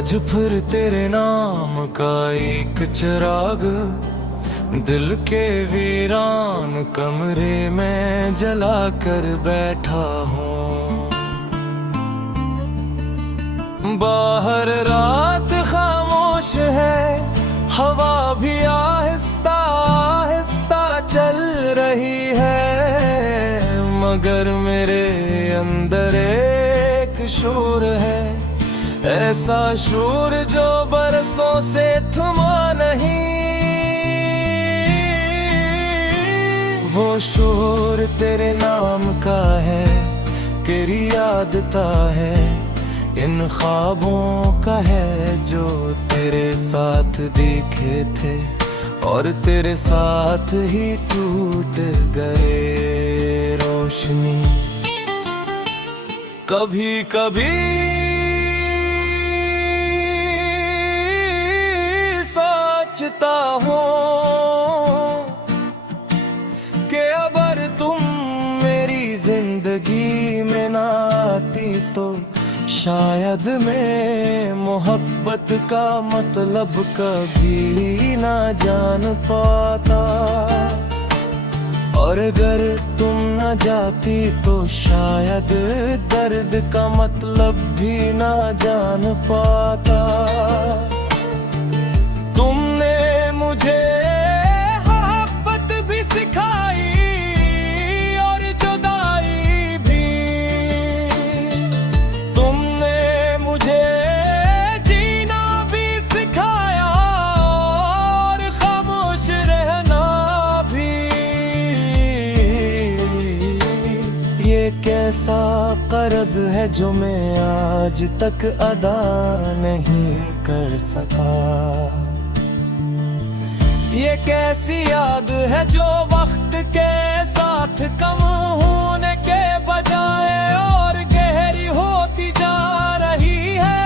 आज फिर तेरे नाम का एक चिराग दिल के वीरान कमरे में जला कर बैठा हूँ। बाहर रात खामोश है, हवा भी आहिस्ता आहिस्ता चल रही है, मगर मेरे अंदर एक शोर है, ऐसा शोर जो बरसों से थमा नहीं। वो शोर तेरे नाम का है, तेरी आदता है, इन ख्वाबों का है जो तेरे साथ देखे थे और तेरे साथ ही टूट गए। रोशनी कभी कभी सोचता हूँ कि अगर तुम मेरी जिंदगी में ना आती तो शायद मैं मोहब्बत का मतलब कभी ना जान पाता, और अगर तुम न जाती तो शायद दर्द का मतलब भी ना जान पाता। तुमने मुझे मोहब्बत भी सिखाई और जुदाई भी, तुमने मुझे जीना भी सिखाया और खामोश रहना भी। ये कैसा कर्ज है जो मैं आज तक अदा नहीं कर सका, ये कैसी याद है जो वक्त के साथ कम होने के बजाय और गहरी होती जा रही है।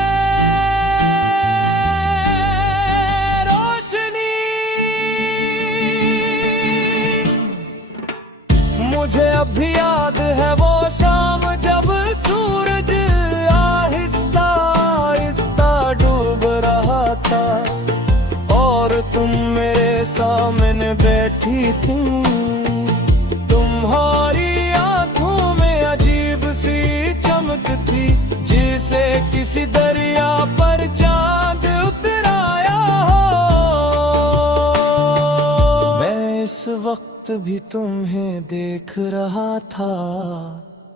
रोशनी मुझे अब भी याद है वो शाम जब सूरज आहिस्ता आहिस्ता डूब रहा था और तुम मेरे सामने बैठी थी। तुम्हारी आंखों में अजीब सी चमक थी, जिसे किसी दरिया पर चांद उतर आया हो। मैं इस वक्त भी तुम्हें देख रहा था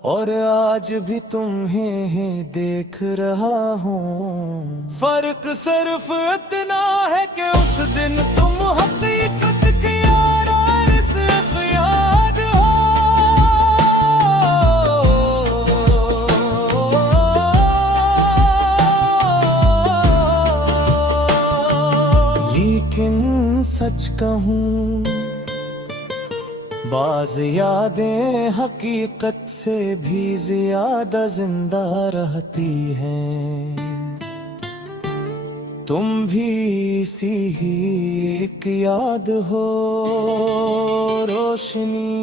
और आज भी तुम्हें ही देख रहा हूँ। फर्क सिर्फ इतना है कि उस दिन तुम हकीकत की यार सिर्फ याद हो। लेकिन सच कहूँ बाज़ यादें हकीकत से भी ज्यादा जिंदा रहती हैं। तुम भी इसी ही एक याद हो। रोशनी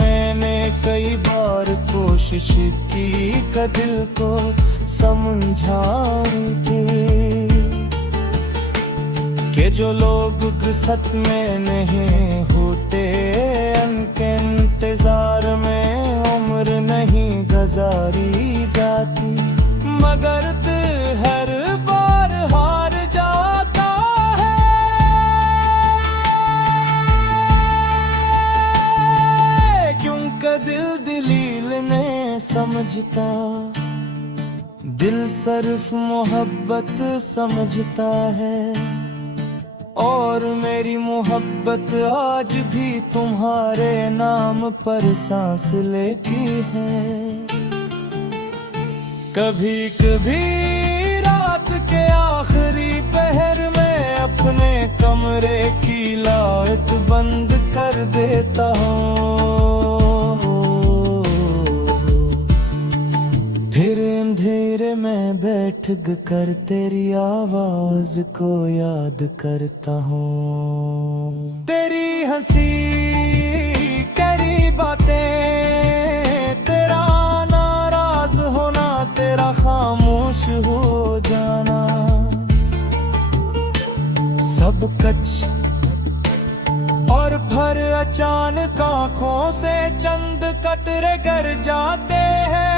मैंने कई बार कोशिश की कि दिल को समझाऊं कि जो लोग सच में नहीं होते, उनके इंतजार में उम्र नहीं गुजारी जाती, मगर दिल हर बार हार जाता है। क्योंकि दिल दलील नहीं समझता, दिल सिर्फ मोहब्बत समझता है। और मेरी मोहब्बत आज भी तुम्हारे नाम पर सांस लेती है। कभी कभी रात के आखिरी पहर में अपने कमरे की लाइट बंद कर देता हूँ, फिर अंधेरे में बैठ कर तेरी आवाज को याद करता हूँ। तेरी हंसी तेरी बातें, तेरा नाराज होना, तेरा खामोश कच और भर अचानक आंखों से चंद कतरे गर जाते हैं,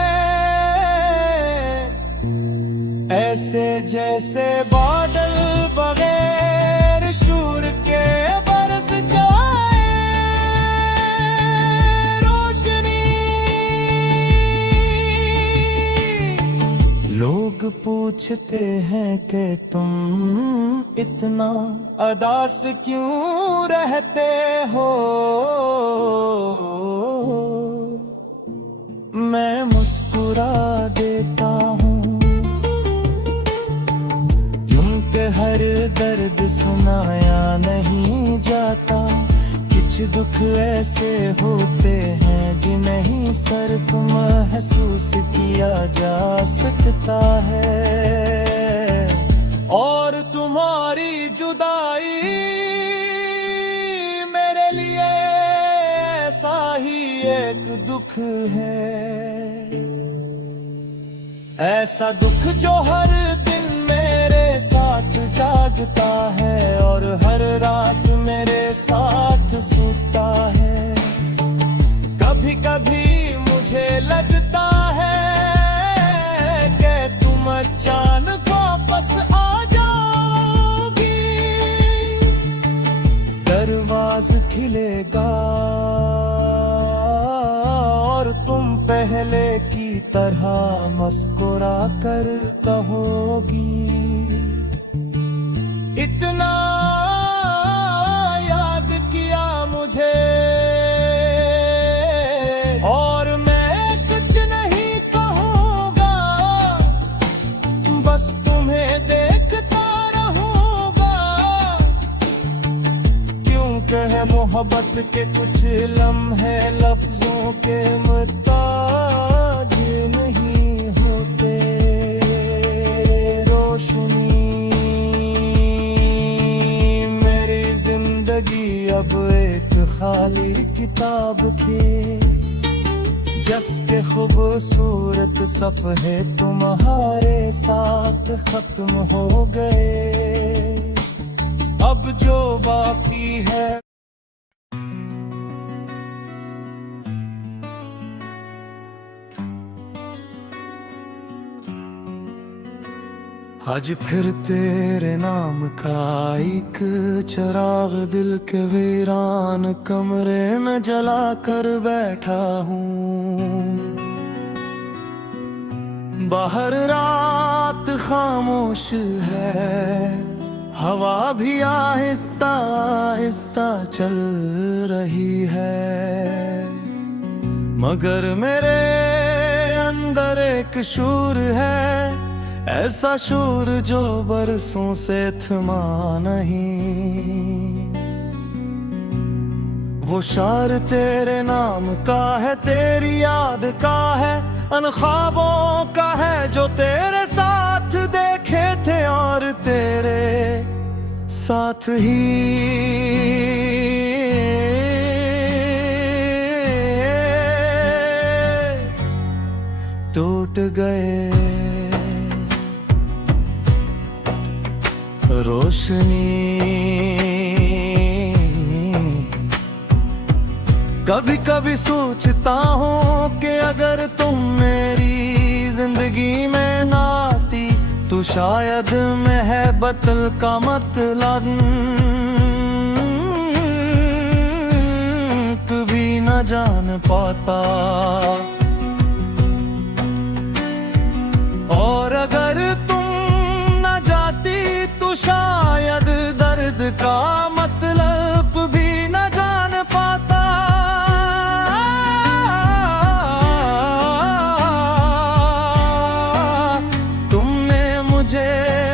ऐसे जैसे बादल बगैर शूर के बरस जाए रोशनी। लोग पूछते हैं कि तुम इतना उदास क्यों रहते हो, मैं मुस्कुरा देता हूँ, क्योंकि हर दर्द सुनाया नहीं जाता। कुछ दुख ऐसे होते हैं जिन्हें सिर्फ महसूस किया जा सकता है, और तुम्हारी जुदाई मेरे लिए ऐसा ही एक दुख है, ऐसा दुख जो हर दिन मेरे साथ जागता है और हर रात मेरे साथ सोता है। कभी कभी मुझे लगता है कि तुम अचानक वापस आ जाओगी, दरवाज़ा खिलेगा और तुम पहले की तरह मुस्कुरा कर कहोगी, इतना याद किया मुझे और मैं कुछ नहीं कहूँगा, बस तुम्हें देखता रहूँगा, क्योंकि है मोहब्बत के कुछ लम्हे लफ्जों के मुताज नहीं होते। रोशनी मेरी जिंदगी अब एक खाली किताब थी, जिसके खूबसूरत सफ़हे तुम्हारे साथ खत्म हो गए, अब जो बाकी है आज फिर तेरे नाम का एक चिराग दिल के वीरान कमरे में जला कर बैठा हूँ। बाहर रात खामोश है, हवा भी आहिस्ता आहिस्ता चल रही है, मगर मेरे अंदर एक शूर है, ऐसा शूर जो बरसों से थमा नहीं। वो शार तेरे नाम का है, तेरी याद का है, अन ख्वाबों का है जो तेरे साथ देखे थे और तेरे साथ ही टूट गए। रोशनी कभी कभी सोचता हूँ कि अगर तुम मेरी जिंदगी में ना आती तो शायद मोहब्बत का मतलब कभी न जान पाता, और अगर तुम न जाती तो शायद दर्द का मतलब भी न जान पाता। तुमने मुझे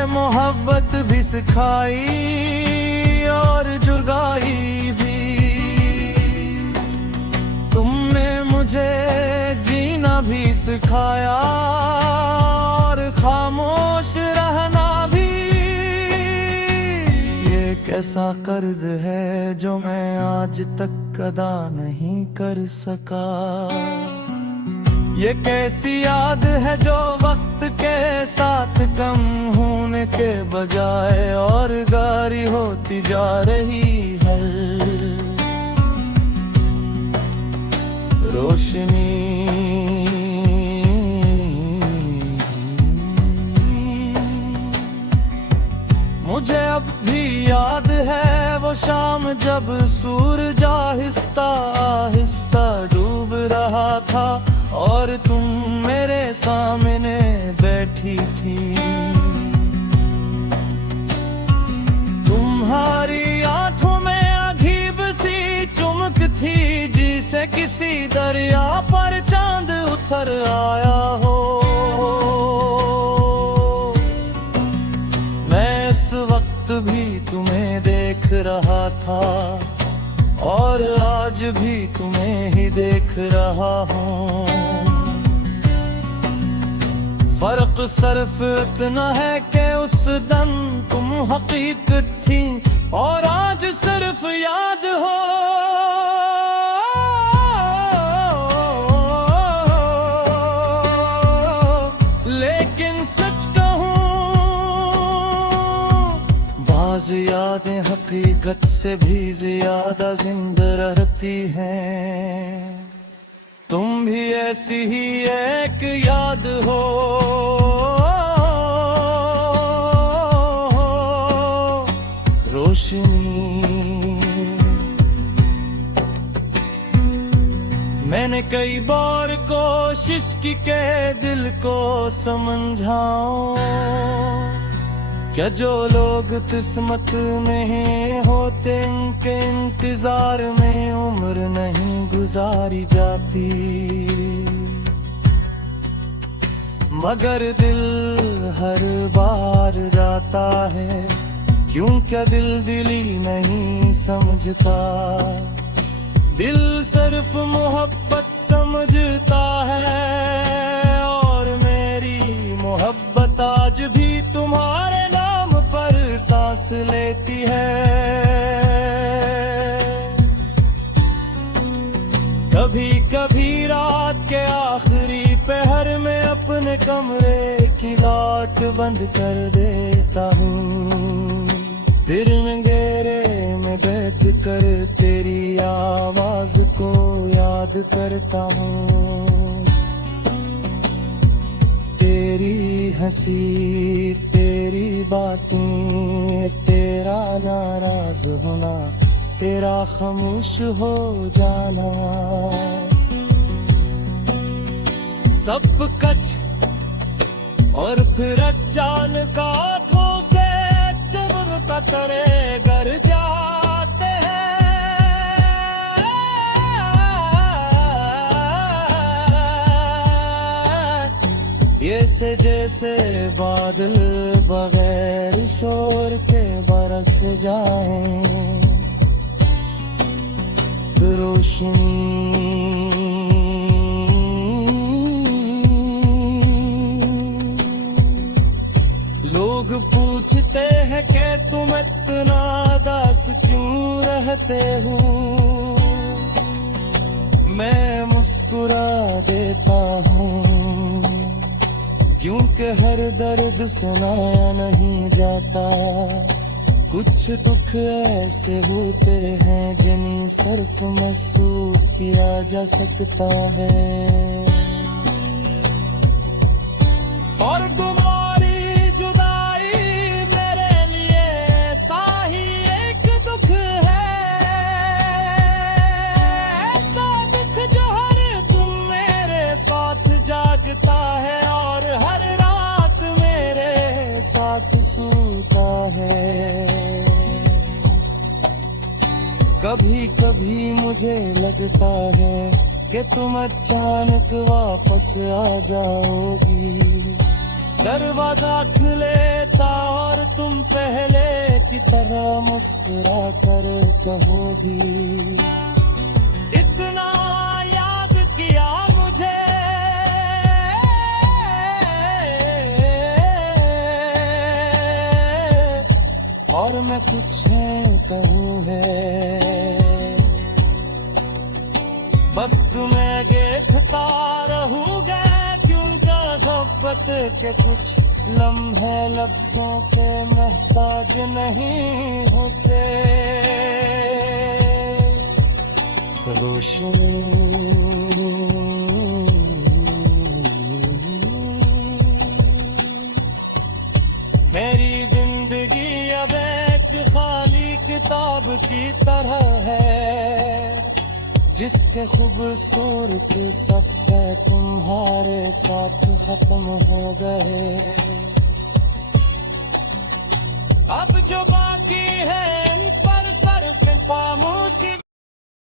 मोहब्बत भी सिखाई और जुदाई भी, तुमने मुझे जीना भी सिखाया और खामोश रहना भी। ये कैसा कर्ज है जो मैं आज तक अदा नहीं कर सका। ये कैसी याद है जो वक्त के साथ कम होने के बजाय और गारी होती जा रही है। रोशनी मुझे अब भी याद है वो शाम जब सूरज आहिस्ता आहिस्ता डूब रहा था और तुम मेरे सामने बैठी थी। तुम्हारी आंखों में अजीब सी चुमक थी जिसे किसी दरिया पर चांद उतर आया हो। मैं इस वक्त भी तुम्हें देख रहा था और आज भी तुम्हें ही देख रहा हूँ। फर्क सिर्फ इतना है कि उस दम तुम हकीकत थी और आज सिर्फ याद हो। लेकिन सच कहूँ बाज़ यादें हकीकत से भी ज्यादा जिंदा रहती हैं। तुम भी ऐसी ही एक याद हो। रोशनी मैंने कई बार कोशिश की के दिल को समझाऊं, क्या जो लोग किस्मत में होते उनके इंतजार में उम्र नहीं गुजारी जाती। मगर दिल हर बार जाता है, क्यों क्या दिल दिली नहीं समझता। दिल सिर्फ मोहब्बत समझता है और मेरी मोहब्बत आज भी तुम्हारे सांस लेती है। कभी कभी रात के आखिरी पहर में अपने कमरे की लाइट बंद कर देता हूँ, फिर अंधेरे में बैठ कर तेरी आवाज को याद करता हूँ। तेरी हंसी, तेरी बातें, तेरा नाराज होना, तेरा खामोश हो जाना, सब कुछ और फिर अचानक आँखों से चमकता तेरे घर जाते हैं। ऐसे जैसे बादल बगैर शोर के बरस जाएं। रोशनी लोग पूछते हैं कि तुम इतना उदास क्यों रहते हो। मैं मुस्कुरा देता हूँ, क्योंकि हर दर्द सुनाया नहीं जाता। कुछ दुख ऐसे होते हैं जिन्हें सिर्फ महसूस किया जा सकता है। और तुम्हारी जुदाई मेरे लिए ऐसा ही एक दुख है, ऐसा दुख जो हर तुम मेरे साथ जागता है और हर रात मेरे साथ सोता है। कभी कभी मुझे लगता है कि तुम अचानक वापस आ जाओगी। दरवाजा खुलेता और तुम पहले की तरह मुस्कुरा कर कहोगी, इतना याद किया मुझे। और मैं कुछ है कहूँ है, बस तुम्हें देखता रहूँगा। के कुछ लम्हे लफ्जों के महताज नहीं होते। मेरी जिंदगी अब एक खाली किताब की तरह है, जिसके खूबसूरत सफ़े तुम्हारे साथ खत्म हो गए। अब जो बाकी है इन पर सिर्फ खामोशी